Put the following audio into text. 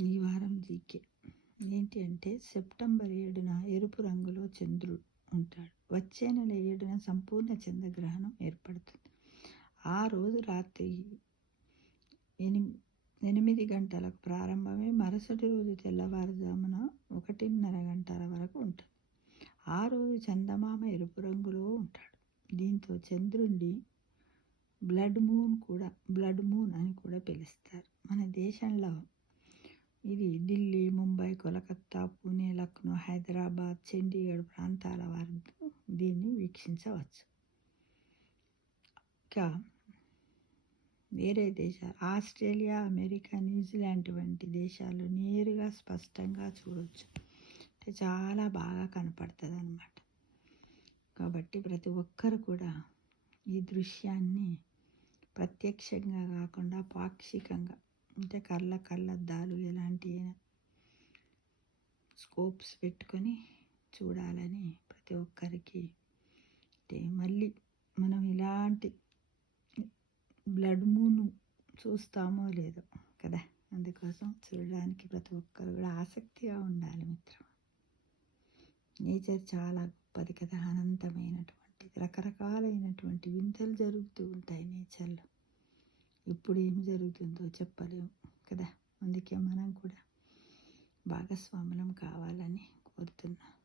ఈ వారం జీకే ఏంటి అంటే సెప్టెంబర్ 7న ఎరుపు రంగులో చంద్రుడు ఉంటాడు. వచ్చే నెల 7న సంపూర్ణ చంద్రగ్రహణం ఏర్పడుతుంది. ఆ రోజు రాత్రి 8 గంటలకు ప్రారంభమై మరుసటి రోజు తెల్లవారుజామున 1:30 గంటల వరకు ఉంటుంది. ఆ రోజు చందమామ ఎరుపు రంగులో ఉంటాడు. దీంతో చంద్రుడిని బ్లడ్ మూన్ అని కూడా పిలుస్తారు. మన దేశంలో ఇది ఢిల్లీ, ముంబై, కోలకత్తా, పూణే, లక్నో, హైదరాబాద్, చండీగఢ్ ప్రాంతాల వారు దీన్ని వీక్షించవచ్చు. ఇంకా వేరే దేశాలు ఆస్ట్రేలియా, అమెరికా, న్యూజిలాండ్ వంటి దేశాలు నేరుగా స్పష్టంగా చూడవచ్చు. అంటే చాలా బాగా కనపడుతుంది అన్నమాట. కాబట్టి ప్రతి ఒక్కరు కూడా ఈ దృశ్యాన్ని ప్రత్యక్షంగా కాకుండా పాక్షికంగా, అంటే కళ్ళద్దాలు ఎలాంటి స్కోప్స్ పెట్టుకొని చూడాలని ప్రతి ఒక్కరికి. అంటే మళ్ళీ మనం ఇలాంటి బ్లడ్ మూన్ చూస్తామో లేదో కదా, అందుకోసం చూడడానికి ప్రతి ఒక్కరు కూడా ఆసక్తిగా ఉండాలి మిత్రం. నేచర్ చాలా గొప్పది కదా, అనంతమైనటువంటిది. రకరకాలైనటువంటి వింతలు జరుగుతూ ఉంటాయి నేచర్లో. ఇప్పుడు ఏం జరుగుతుందో చెప్పలేము కదా. అందుకే మనం కూడా భాగస్వాములం కావాలని కోరుతున్నాను.